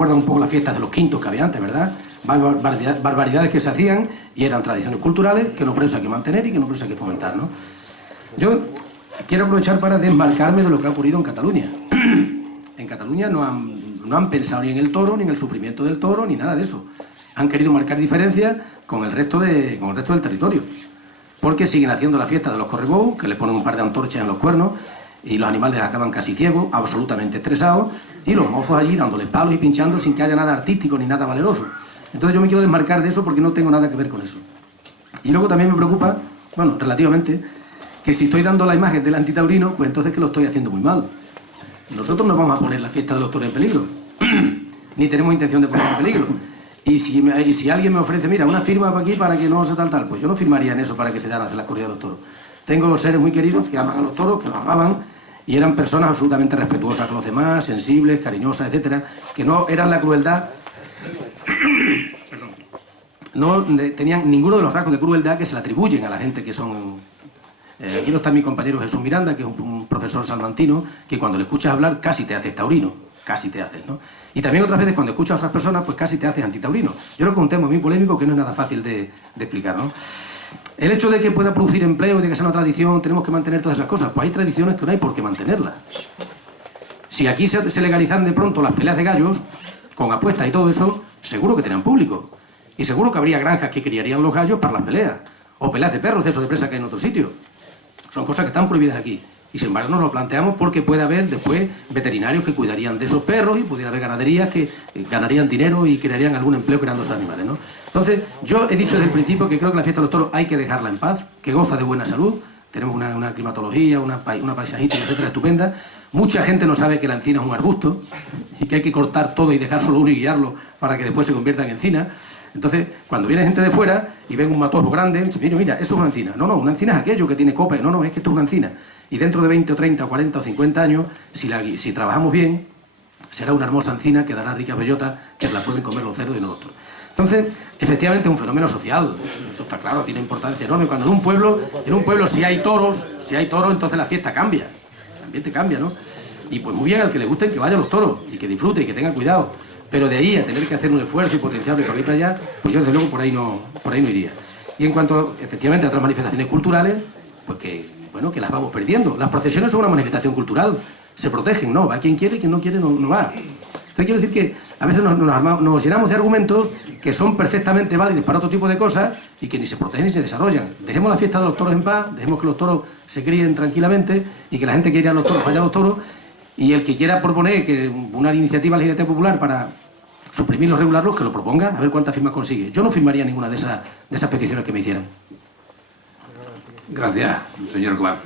recuerdan un poco las fiestas de los quintos que había antes, ¿verdad? Barbaridades que se hacían y eran tradiciones culturales que no por eso hay que mantener y que no por eso hay que fomentar, ¿no? Yo quiero aprovechar para desmarcarme de lo que ha ocurrido en Cataluña. En Cataluña no han pensado ni en el toro, ni en el sufrimiento del toro, ni nada de eso. Han querido marcar diferencias con el resto del territorio. Porque siguen haciendo la fiesta de los correbous, que les ponen un par de antorchas en los cuernos, y los animales acaban casi ciegos, absolutamente estresados, y los mozos allí dándoles palos y pinchando sin que haya nada artístico ni nada valeroso. Entonces yo me quiero desmarcar de eso porque no tengo nada que ver con eso. Y luego también me preocupa, bueno, relativamente, que si estoy dando la imagen del antitaurino, pues entonces que lo estoy haciendo muy mal. Nosotros no vamos a poner la fiesta de los toros en peligro, ni tenemos intención de ponerla en peligro. Y si alguien me ofrece, mira, una firma para aquí para que no se tal, pues yo no firmaría en eso para que se dan a hacer las corridas de los toros. Tengo seres muy queridos que aman a los toros, que los amaban, y eran personas absolutamente respetuosas con los demás, sensibles, cariñosas, etcétera, que no eran la crueldad, no tenían ninguno de los rasgos de crueldad que se le atribuyen a la gente que son... aquí no está mi compañero Jesús Miranda, que es un profesor salmantino, que cuando le escuchas hablar casi te haces taurino. Casi te haces, ¿no? Y también otras veces cuando escuchas a otras personas, pues casi te haces antitaurino. Yo creo que es un tema muy polémico que no es nada fácil de explicar, ¿no? El hecho de que pueda producir empleo y de que sea una tradición, tenemos que mantener todas esas cosas. Pues hay tradiciones que no hay por qué mantenerlas. Si aquí se legalizan de pronto las peleas de gallos, con apuestas y todo eso, seguro que tenían público. Y seguro que habría granjas que criarían los gallos para las peleas. O peleas de perros, de eso de presa que hay en otro sitio. Son cosas que están prohibidas aquí. Y sin embargo nos lo planteamos porque puede haber después veterinarios que cuidarían de esos perros y pudiera haber ganaderías que ganarían dinero y crearían algún empleo creando esos animales, ¿no? Entonces, yo he dicho desde el principio que creo que la fiesta de los toros hay que dejarla en paz, que goza de buena salud, tenemos una climatología, una paisajística, etcétera, estupenda. Mucha gente no sabe que la encina es un arbusto y que hay que cortar todo y dejar solo uno y guiarlo para que después se convierta en encina. Entonces, cuando viene gente de fuera y ven un matojo grande, dice, mira, eso es una encina. No, una encina es aquello que tiene copa. No, es que esto es una encina. Y dentro de 20 o 30 o 40 o 50 años, si trabajamos bien, será una hermosa encina que dará ricas bellotas que se la pueden comer los cerdos y no los otros. Entonces, efectivamente, es un fenómeno social. Eso está claro, tiene importancia enorme. Cuando en un pueblo si hay toros, entonces la fiesta cambia. El ambiente cambia, ¿no? Y pues muy bien, al que le gusten, que vayan los toros y que disfrute y que tenga cuidado. Pero de ahí a tener que hacer un esfuerzo y potenciarlo y para ir para allá, pues yo desde luego por ahí no iría. Y en cuanto efectivamente a otras manifestaciones culturales, pues que las vamos perdiendo. Las procesiones son una manifestación cultural, se protegen, ¿no? Va quien quiere y quien no quiere no va. Entonces quiero decir que a veces nos llenamos de argumentos que son perfectamente válidos para otro tipo de cosas y que ni se protegen ni se desarrollan. Dejemos la fiesta de los toros en paz, dejemos que los toros se críen tranquilamente y que la gente que quiera a los toros vaya a los toros. Y el que quiera proponer que una iniciativa legislativa popular para suprimirlos, regularlos, que lo proponga, a ver cuántas firmas consigue. Yo no firmaría ninguna de esas peticiones que me hicieran. Gracias, señor Clark.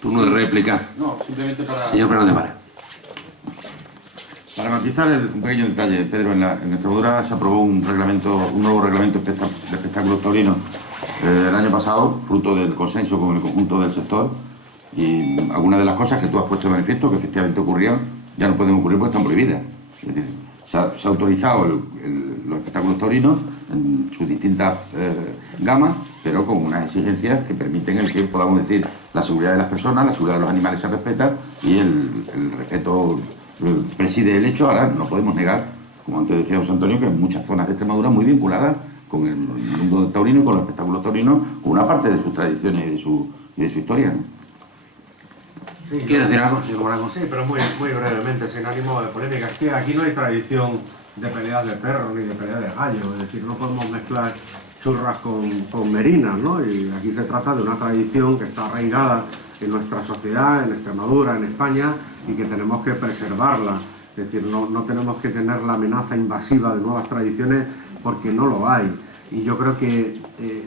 Turno de réplica. No, simplemente para... Señor Fernández Vara. Para matizar un pequeño detalle, Pedro, en Extremadura se aprobó un nuevo reglamento de espectáculos taurinos el año pasado, fruto del consenso con el conjunto del sector. Y algunas de las cosas que tú has puesto de manifiesto que efectivamente ocurrían ya no pueden ocurrir porque están prohibidas. Es decir, se ha autorizado los espectáculos taurinos en sus distintas gamas, pero con unas exigencias que permiten el que podamos decir la seguridad de las personas, la seguridad de los animales se respeta y el respeto preside el hecho. Ahora no podemos negar, como antes decía José Antonio, que en muchas zonas de Extremadura muy vinculadas con el mundo taurino y con los espectáculos taurinos, con una parte de sus tradiciones y de su historia, ¿no? Sí, ¿quiere decir algo, señor Morago? Sí, pero muy brevemente, sin ánimo de polémica. Es que aquí no hay tradición de peleas de perros ni de peleas de gallos, es decir, no podemos mezclar churras con merinas, ¿no? Y aquí se trata de una tradición que está arraigada en nuestra sociedad, en Extremadura, en España, y que tenemos que preservarla. Es decir, no tenemos que tener la amenaza invasiva de nuevas tradiciones porque no lo hay. Y yo creo que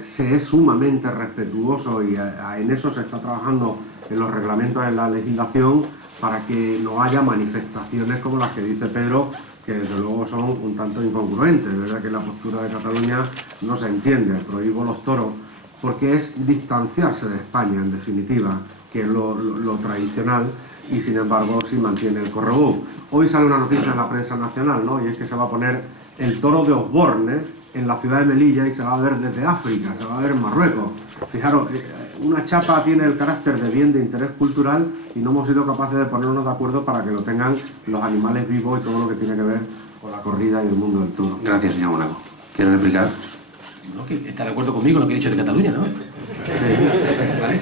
se es sumamente respetuoso y en eso se está trabajando en los reglamentos, en la legislación, para que no haya manifestaciones como las que dice Pedro, que desde luego son un tanto incongruentes. De verdad que la postura de Cataluña no se entiende. Prohíbo los toros porque es distanciarse de España, en definitiva, que es lo tradicional, y sin embargo sí mantiene el correbous. Hoy sale una noticia en la prensa nacional, ¿no? Y es que se va a poner el toro de Osborne en la ciudad de Melilla y se va a ver desde África, se va a ver en Marruecos. Fijaros, una chapa tiene el carácter de bien de interés cultural y no hemos sido capaces de ponernos de acuerdo para que lo tengan los animales vivos y todo lo que tiene que ver la corrida y el mundo del toro. Gracias, señor Monago. ¿Quiere replicar? ¿No? Que está de acuerdo conmigo en lo que he dicho de Cataluña, ¿no? Vale,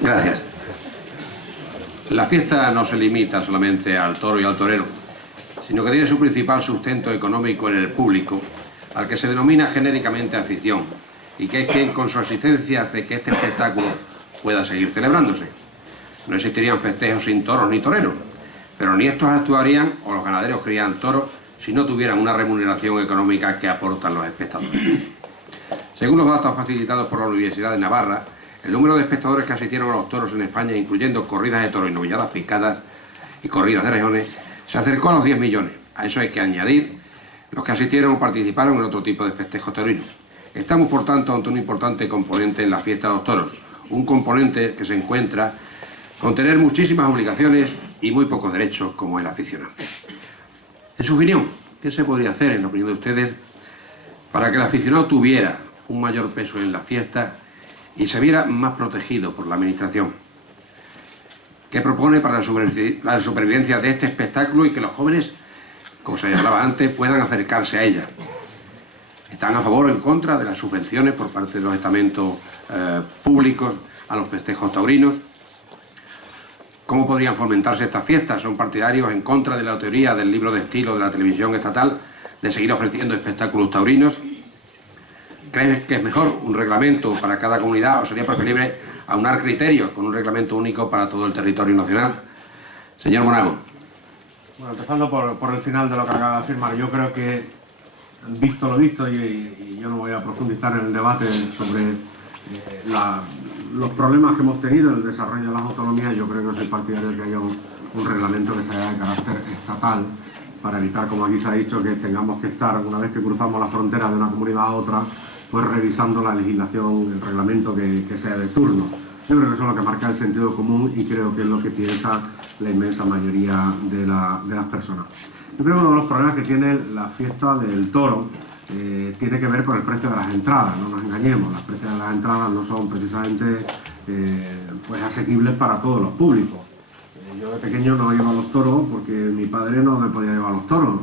Gracias. La fiesta no se limita solamente al toro y al torero, sino que tiene su principal sustento económico en el público, al que se denomina genéricamente afición, y que es quien con su asistencia hace que este espectáculo pueda seguir celebrándose. No existirían festejos sin toros ni toreros, pero ni estos actuarían o los ganaderos crían toros si no tuvieran una remuneración económica que aportan los espectadores. Según los datos facilitados por la Universidad de Navarra, el número de espectadores que asistieron a los toros en España, incluyendo corridas de toros y novilladas picadas y corridas de rejones, se acercó a los 10 millones. A eso hay que añadir los que asistieron o participaron en otro tipo de festejos taurinos. Estamos, por tanto, ante un importante componente en la fiesta de los toros, un componente que se encuentra con tener muchísimas obligaciones y muy pocos derechos, como el aficionado. En su opinión, ¿qué se podría hacer, en la opinión de ustedes, para que el aficionado tuviera un mayor peso en la fiesta y se viera más protegido por la Administración? ¿Qué propone para la supervivencia de este espectáculo y que los jóvenes, como se hablaba antes, puedan acercarse a ella? ¿Están a favor o en contra de las subvenciones por parte de los estamentos públicos a los festejos taurinos? ¿Cómo podrían fomentarse estas fiestas? ¿Son partidarios en contra de la teoría del libro de estilo de la televisión estatal de seguir ofreciendo espectáculos taurinos? ¿Creen que es mejor un reglamento para cada comunidad o sería preferible aunar criterios con un reglamento único para todo el territorio nacional? Señor Monago. Bueno, empezando por el final de lo que acaba de afirmar, yo creo que, visto lo visto, y yo no voy a profundizar en el debate sobre los problemas que hemos tenido en el desarrollo de las autonomías, yo creo que soy partidario de que haya un reglamento que sea de carácter estatal para evitar, como aquí se ha dicho, que tengamos que estar, una vez que cruzamos la frontera de una comunidad a otra, pues revisando la legislación, el reglamento que sea de turno. Yo creo que eso es lo que marca el sentido común y creo que es lo que piensa la inmensa mayoría de las personas. Yo creo que uno de los problemas que tiene la fiesta del toro tiene que ver con el precio de las entradas, no nos engañemos, los precios de las entradas no son precisamente pues asequibles para todos los públicos. Yo de pequeño no iba a los toros porque mi padre no me podía llevar a los toros.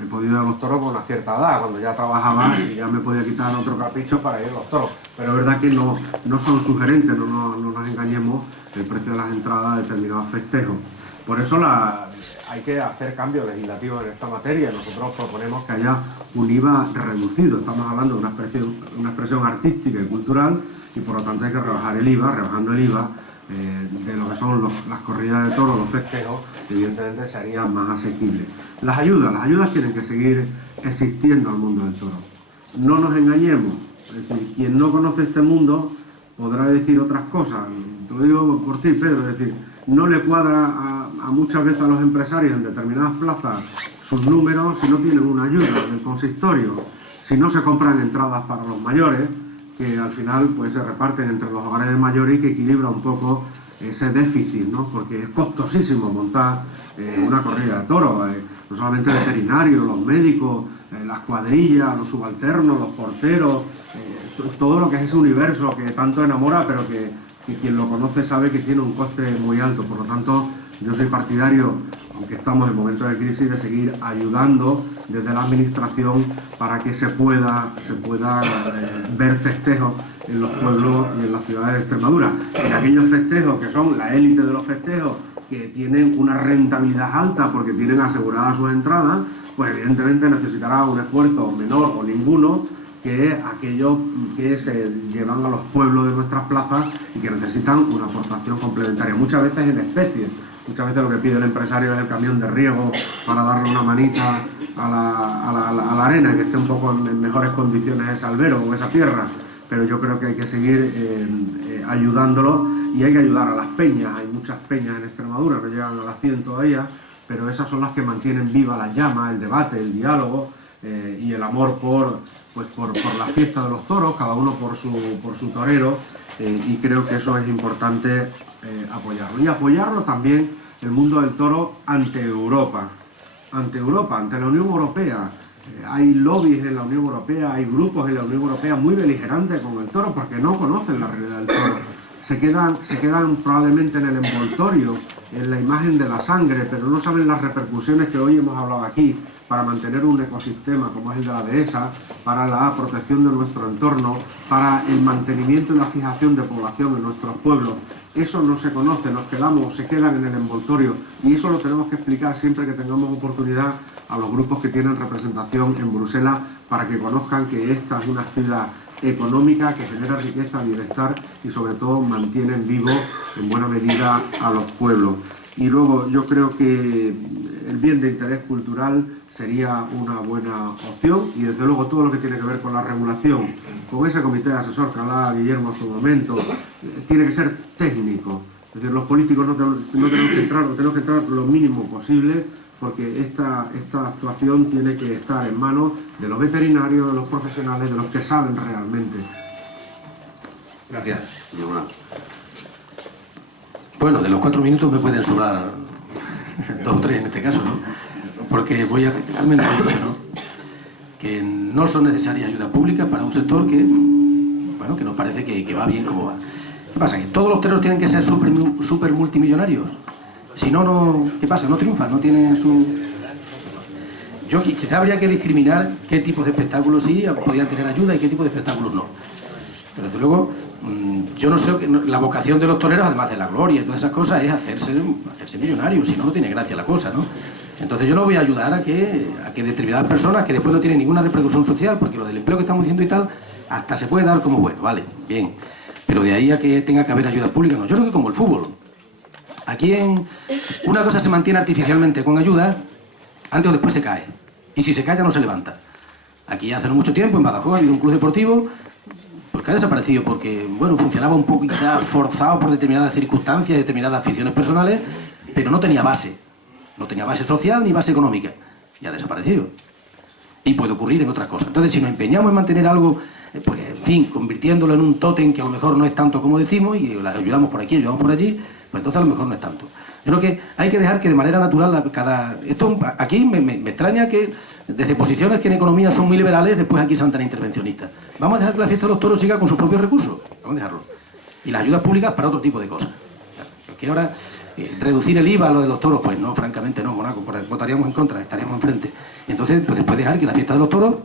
He podido ir a los toros con una cierta edad, cuando ya trabajaba y ya me podía quitar otro capricho para ir a los toros. Pero es verdad que no son sugerentes, no nos engañemos, el precio de las entradas a determinados festejos. Por eso hay que hacer cambios legislativos en esta materia. Nosotros proponemos que haya un IVA reducido. Estamos hablando de una expresión artística y cultural y por lo tanto hay que rebajar el IVA. Rebajando el IVA de lo que son las corridas de toros, los festejos, evidentemente serían más asequibles. Las ayudas tienen que seguir existiendo al mundo del toro. No nos engañemos, es decir, quien no conoce este mundo podrá decir otras cosas. Te lo digo por ti, Pedro, es decir, no le cuadra a muchas veces a los empresarios en determinadas plazas sus números si no tienen una ayuda del consistorio, si no se compran entradas para los mayores, que al final pues se reparten entre los hogares de mayores y que equilibra un poco ese déficit, ¿no? Porque es costosísimo montar una corrida de toros, no solamente veterinarios, los médicos, las cuadrillas, los subalternos, los porteros, todo lo que es ese universo que tanto enamora, pero que quien lo conoce sabe que tiene un coste muy alto. Por lo tanto, yo soy partidario, aunque estamos en momentos de crisis, de seguir ayudando desde la administración para que se pueda ver festejos en los pueblos y en las ciudades de Extremadura. En aquellos festejos que son la élite de los festejos, que tienen una rentabilidad alta porque tienen aseguradas sus entradas, pues evidentemente necesitará un esfuerzo menor o ninguno que aquellos que se llevan a los pueblos de nuestras plazas y que necesitan una aportación complementaria, muchas veces en especie. Muchas veces lo que pide el empresario es el camión de riego para darle una manita a la arena, que esté un poco en mejores condiciones ese albero o esa tierra. Pero yo creo que hay que seguir ayudándolo y hay que ayudar a las peñas. Hay muchas peñas en Extremadura, no llegan a las 100 todavía, pero esas son las que mantienen viva la llama, el debate, el diálogo y el amor por la fiesta de los toros, cada uno por su torero, y creo que eso es importante apoyarlo. Y apoyarlo también el mundo del toro ante Europa, ante la Unión Europea. Hay lobbies en la Unión Europea, hay grupos en la Unión Europea muy beligerantes con el toro porque no conocen la realidad del toro. se quedan probablemente en el envoltorio, en la imagen de la sangre, pero no saben las repercusiones que hoy hemos hablado aquí para mantener un ecosistema como es el de la dehesa, para la protección de nuestro entorno, para el mantenimiento y la fijación de población en nuestros pueblos. Eso no se conoce, se quedan en el envoltorio, y eso lo tenemos que explicar siempre que tengamos oportunidad a los grupos que tienen representación en Bruselas, para que conozcan que esta es una actividad económica que genera riqueza, bienestar y sobre todo mantienen vivos en buena medida a los pueblos. Y luego yo creo que el bien de interés cultural sería una buena opción, y desde luego todo lo que tiene que ver con la regulación, con ese comité asesor que hablaba Guillermo hace un momento, tiene que ser técnico. Es decir, los políticos no tenemos que entrar lo mínimo posible, porque esta actuación tiene que estar en manos de los veterinarios, de los profesionales, de los que saben realmente. Gracias, señor Morado. Bueno, de los 4 minutos me pueden sobrar 2 o 3 en este caso, ¿no? Porque voy a al menos he dicho, ¿no?, que no son necesarias ayudas públicas para un sector que, bueno, que nos parece que va bien como va. ¿Qué pasa? ¿Que todos los toreros tienen que ser super multimillonarios? Si no, ¿qué pasa? No triunfan, no tienen su... Yo quizá habría que discriminar qué tipos de espectáculos sí podían tener ayuda y qué tipos de espectáculos no. Pero desde luego, yo no sé, la vocación de los toreros, además de la gloria y todas esas cosas, es hacerse millonarios, si no, no tiene gracia la cosa, ¿no? Entonces yo no voy a ayudar a que determinadas personas que después no tienen ninguna repercusión social, porque lo del empleo que estamos diciendo y tal, hasta se puede dar como bueno, vale, bien. Pero de ahí a que tenga que haber ayuda pública, no. Yo creo que como el fútbol. Aquí una cosa se mantiene artificialmente con ayuda, antes o después se cae. Y si se cae ya no se levanta. Aquí hace no mucho tiempo en Badajoz ha habido un club deportivo pues que ha desaparecido porque, bueno, funcionaba un poco quizás forzado por determinadas circunstancias, determinadas aficiones personales, pero no tenía base. No tenía base social ni base económica. Y ha desaparecido. Y puede ocurrir en otras cosas. Entonces, si nos empeñamos en mantener algo, pues, en fin, convirtiéndolo en un tótem que a lo mejor no es tanto como decimos, y las ayudamos por aquí, ayudamos por allí, pues entonces a lo mejor no es tanto. Yo creo que hay que dejar que de manera natural aquí me extraña que desde posiciones que en economía son muy liberales, después aquí sean tan intervencionistas. Vamos a dejar que la fiesta de los toros siga con sus propios recursos. Vamos a dejarlo. Y las ayudas públicas para otro tipo de cosas. Porque ahora reducir el IVA a lo de los toros, pues no, francamente no, Monaco, votaríamos en contra, estaríamos enfrente. Entonces, pues después dejar que la fiesta de los toros,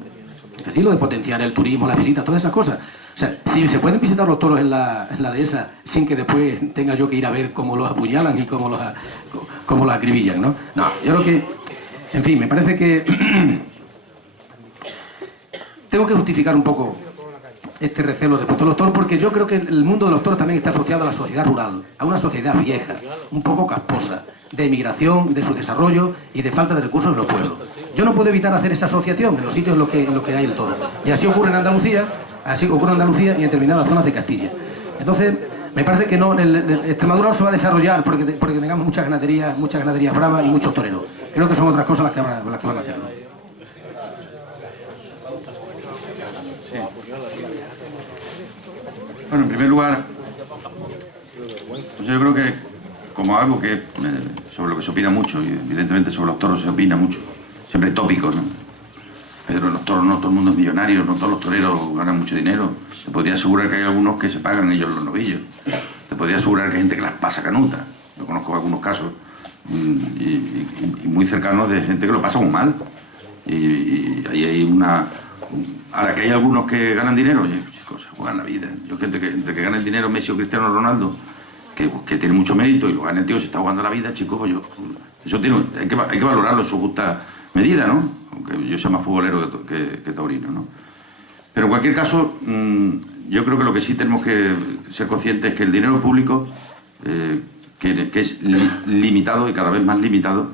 lo de potenciar el turismo, las visitas, todas esas cosas. O sea, si se pueden visitar los toros en la dehesa sin que después tenga yo que ir a ver cómo los apuñalan y cómo los acribillan, ¿no? No, yo creo que, en fin, me parece que tengo que justificar un poco este recelo respecto a los toros, porque yo creo que el mundo de los toros también está asociado a la sociedad rural, a una sociedad vieja, un poco casposa, de emigración, de su desarrollo y de falta de recursos en los pueblos. Yo no puedo evitar hacer esa asociación en los sitios en los que hay el toro. Y así ocurre en Andalucía, y en determinadas zonas de Castilla. Entonces, me parece que no, Extremadura no se va a desarrollar porque tengamos muchas ganaderías bravas y muchos toreros. Creo que son otras cosas las que van a hacerlo. Sí. Bueno, en primer lugar, pues yo creo que como algo que sobre lo que se opina mucho, y evidentemente sobre los toros se opina mucho, siempre hay tópicos, ¿no? Pero los toros no todo el mundo es millonario, no todos los toreros ganan mucho dinero. Te podría asegurar que hay algunos que se pagan ellos los novillos. Te podría asegurar que hay gente que las pasa canuta. Yo conozco algunos casos y muy cercanos de gente que lo pasa muy mal. Y ahí hay una... Ahora que hay algunos que ganan dinero, oye, chicos, se juegan la vida. Yo gente que entre que gana el dinero Messi o Cristiano Ronaldo, que tiene mucho mérito y lo gana el tío, se está jugando la vida, chicos, pues eso hay que valorarlo en su justa medida, ¿no? Aunque yo sea más futbolero que taurino, ¿no? Pero en cualquier caso, yo creo que lo que sí tenemos que ser conscientes es que el dinero público, que es limitado y cada vez más limitado,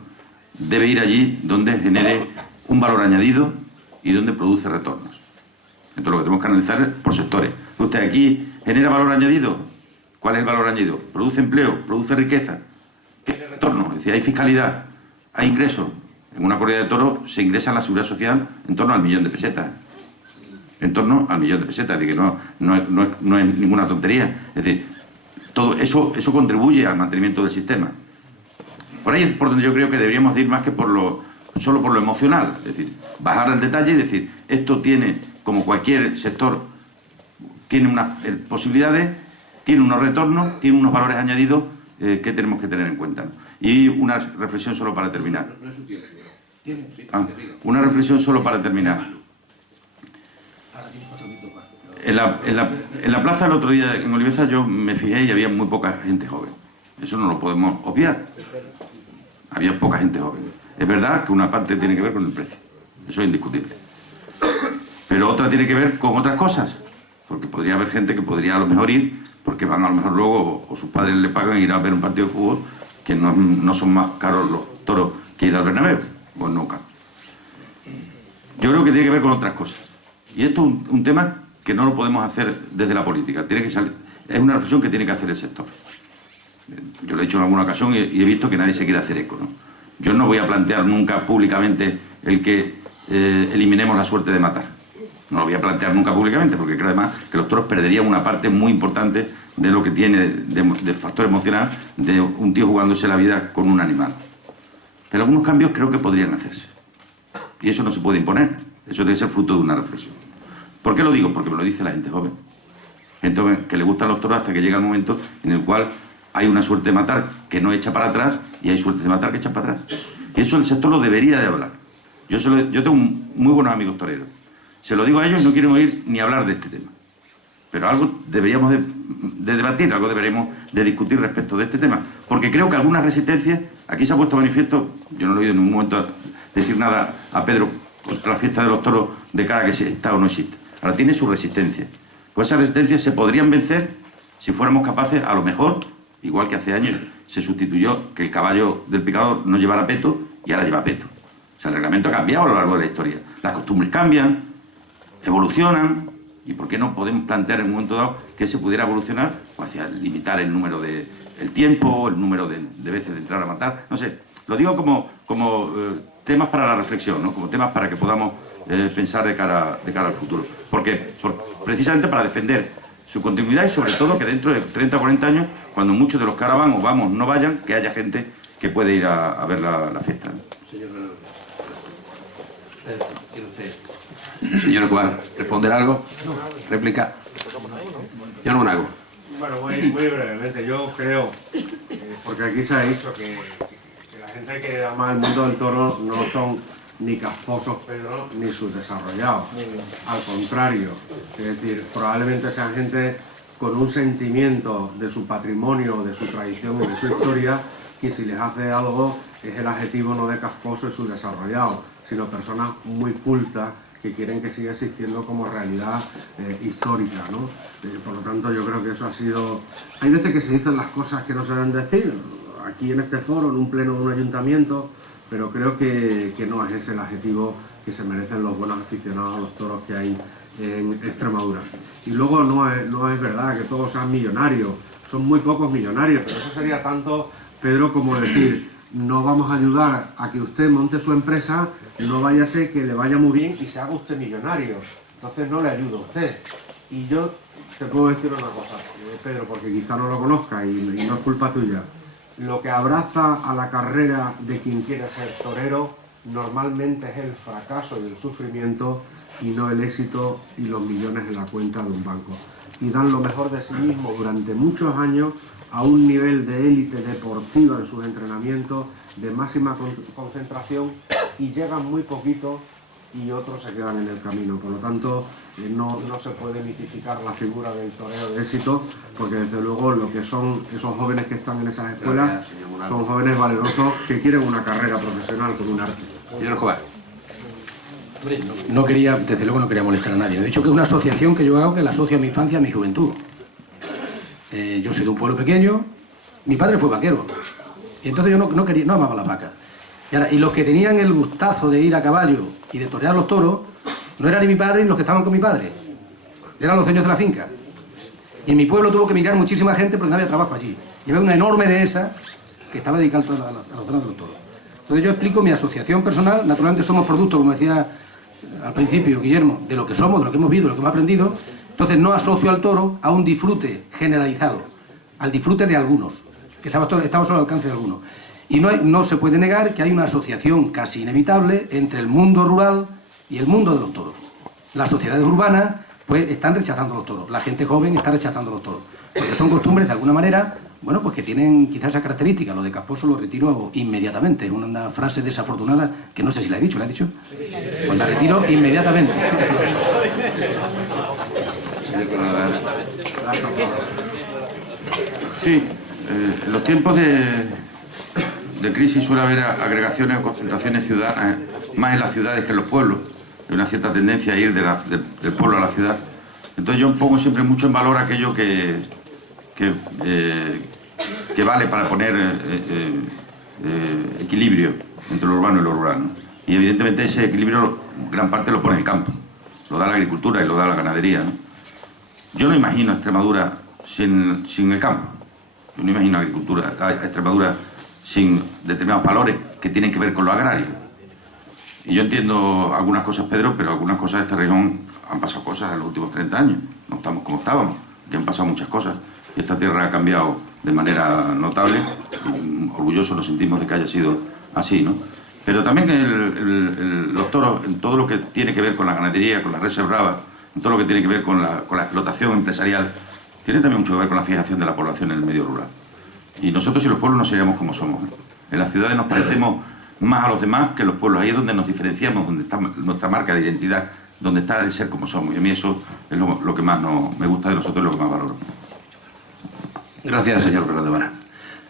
debe ir allí donde genere un valor añadido y donde produce retornos. Entonces lo que tenemos que analizar por sectores. ¿Usted aquí genera valor añadido? ¿Cuál es el valor añadido? ¿Produce empleo? ¿Produce riqueza? ¿Tiene retorno? Es decir, hay fiscalidad, hay ingresos. En una corrida de toros se ingresa en la seguridad social en torno al 1.000.000 de pesetas. En torno al 1.000.000 de pesetas. Es decir, que no es ninguna tontería. Es decir, todo eso contribuye al mantenimiento del sistema. Por ahí es por donde yo creo que deberíamos ir más que solo por lo emocional. Es decir, bajar al detalle y decir, esto tiene, como cualquier sector, tiene unas posibilidades tiene unos retornos, tiene unos valores añadidos que tenemos que tener en cuenta, ¿no? Y una reflexión solo para terminar. Una reflexión solo para terminar. En la plaza el otro día en Olivenza yo me fijé y había muy poca gente joven. Eso no lo podemos obviar. Había poca gente joven. Es verdad que una parte tiene que ver con el precio. Eso es indiscutible. Pero otra tiene que ver con otras cosas. Porque podría haber gente que podría a lo mejor ir, porque van a lo mejor luego, o sus padres le pagan ir a ver un partido de fútbol, que no son más caros los toros que ir al Bernabéu. Pues nunca. Yo creo que tiene que ver con otras cosas. Y esto es un tema que no lo podemos hacer desde la política. Tiene que salir, es una reflexión que tiene que hacer el sector. Yo lo he dicho en alguna ocasión y he visto que nadie se quiere hacer eco, ¿no? Yo no voy a plantear nunca públicamente el que eliminemos la suerte de matar. No lo voy a plantear nunca públicamente porque creo además que los toros perderían una parte muy importante de lo que tiene de factor emocional de un tío jugándose la vida con un animal. Pero algunos cambios creo que podrían hacerse. Y eso no se puede imponer. Eso debe ser fruto de una reflexión. ¿Por qué lo digo? Porque me lo dice la gente joven. Gente joven que le gustan los toros hasta que llega el momento en el cual hay una suerte de matar que no echa para atrás y hay suerte de matar que echa para atrás. Y eso el sector lo debería de hablar. Yo tengo muy buenos amigos toreros. Se lo digo a ellos y no quieren oír ni hablar de este tema. Pero algo deberíamos de debatir, algo deberíamos de discutir respecto de este tema. Porque creo que algunas resistencias, aquí se ha puesto manifiesto, yo no lo he oído en ningún momento decir nada a Pedro contra la fiesta de los toros de cara a que si está o no existe. Ahora tiene su resistencia. Pues esas resistencias se podrían vencer si fuéramos capaces, a lo mejor, igual que hace años se sustituyó que el caballo del picador no llevara peto y ahora lleva peto. O sea, el reglamento ha cambiado a lo largo de la historia. Las costumbres cambian, evolucionan, y ¿por qué no podemos plantear en un momento dado que se pudiera evolucionar pues hacia limitar el número el tiempo, el número de veces de entrar a matar? No sé, lo digo como temas para la reflexión, ¿no? Como temas para que podamos pensar de cara al futuro. Precisamente para defender su continuidad y sobre todo que dentro de 30 o 40 años, cuando muchos de los que ahora van o vamos no vayan, que haya gente que puede ir a ver la fiesta, ¿no? Señor ¿quiere usted? Señor Juan, ¿responder algo? ¿Réplica? Yo no me hago. Bueno, muy brevemente. Yo creo, porque aquí se ha dicho que la gente que ama el mundo del toro no son ni casposos Pedro ni subdesarrollados. Al contrario, es decir, probablemente sean gente con un sentimiento de su patrimonio, de su tradición y de su historia, que si les hace algo es el adjetivo no de casposo y subdesarrollado, sino personas muy cultas que quieren que siga existiendo como realidad histórica, ¿no? Por lo tanto, yo creo que eso ha sido... Hay veces que se dicen las cosas que no se deben decir, aquí en este foro, en un pleno de un ayuntamiento, pero creo que no es ese el adjetivo que se merecen los buenos aficionados a los toros que hay en Extremadura. Y luego no es verdad que todos sean millonarios, son muy pocos millonarios, pero eso sería tanto, Pedro, como decir, no vamos a ayudar a que usted monte su empresa, no vaya a ser que le vaya muy bien y se haga usted millonario, entonces no le ayudo a usted. Y yo te puedo decir una cosa, Pedro, porque quizá no lo conozcas y no es culpa tuya. Lo que abraza a la carrera de quien quiere ser torero normalmente es el fracaso y el sufrimiento y no el éxito y los millones en la cuenta de un banco. Y dan lo mejor de sí mismos durante muchos años a un nivel de élite deportiva en sus entrenamientos, de máxima concentración, y llegan muy poquito y otros se quedan en el camino. Por lo tanto, no se puede mitificar la figura del torero de éxito, porque desde luego lo que son esos jóvenes que están en esas escuelas son jóvenes valerosos que quieren una carrera profesional con un arte. Señor Escobar. No quería, desde luego no quería molestar a nadie. He dicho que es una asociación que yo hago que la asocio a mi infancia, a mi juventud. Yo soy de un pueblo pequeño, mi padre fue vaquero, y entonces yo no amaba las vacas. Y los que tenían el gustazo de ir a caballo y de torear los toros, no eran ni mi padre ni los que estaban con mi padre, eran los dueños de la finca. Y en mi pueblo tuvo que migrar muchísima gente porque no había trabajo allí. Y había una enorme dehesa que estaba dedicada a la zona de los toros. Entonces yo explico mi asociación personal, naturalmente somos producto, como decía al principio Guillermo, de lo que somos, de lo que hemos vivido, de lo que hemos aprendido. Entonces no asocio al toro a un disfrute generalizado, al disfrute de algunos, que estamos solo al alcance de algunos. Y no se puede negar que hay una asociación casi inevitable entre el mundo rural y el mundo de los toros. Las sociedades urbanas pues están rechazando los toros. La gente joven está rechazando los toros. Porque son costumbres, de alguna manera, bueno, pues que tienen quizás esa característica. Lo de Casposo lo retiro inmediatamente. Es una frase desafortunada que no sé si la he dicho. ¿La he dicho? Pues la retiro inmediatamente. Sí, en los tiempos de crisis suele haber agregaciones o concentraciones ciudadanas, más en las ciudades que en los pueblos. Hay una cierta tendencia a ir del pueblo a la ciudad. Entonces yo pongo siempre mucho en valor aquello que vale para poner equilibrio entre lo urbano y lo rural, ¿no? Y evidentemente ese equilibrio gran parte lo pone el campo, lo da la agricultura y lo da la ganadería, ¿no? Yo no imagino a Extremadura sin el campo. Yo no imagino a Extremadura sin determinados valores que tienen que ver con lo agrario. Y yo entiendo algunas cosas, Pedro, pero algunas cosas de esta región han pasado cosas en los últimos 30 años. No estamos como estábamos, ya han pasado muchas cosas. Y esta tierra ha cambiado de manera notable. Y orgullosos nos sentimos de que haya sido así, ¿no? Pero también los toros, en todo lo que tiene que ver con la ganadería, con la reserva, en todo lo que tiene que ver con la explotación empresarial, tiene también mucho que ver con la fijación de la población en el medio rural. Y nosotros y los pueblos no seríamos como somos, ¿eh? En las ciudades nos parecemos más a los demás que en los pueblos. Ahí es donde nos diferenciamos, donde está nuestra marca de identidad, donde está el ser como somos. Y a mí eso es lo que más me gusta de nosotros y lo que más valoro. Gracias, señor Fernández Vara.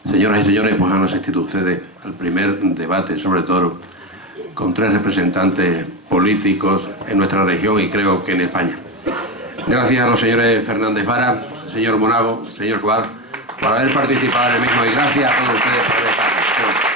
Señoras y señores, pues han asistido ustedes al primer debate sobre toros con 3 representantes políticos en nuestra región y creo que en España. Gracias a los señores Fernández Vara, señor Monago, señor Clavar, por haber participado en el mismo y gracias a todos ustedes por esta atención.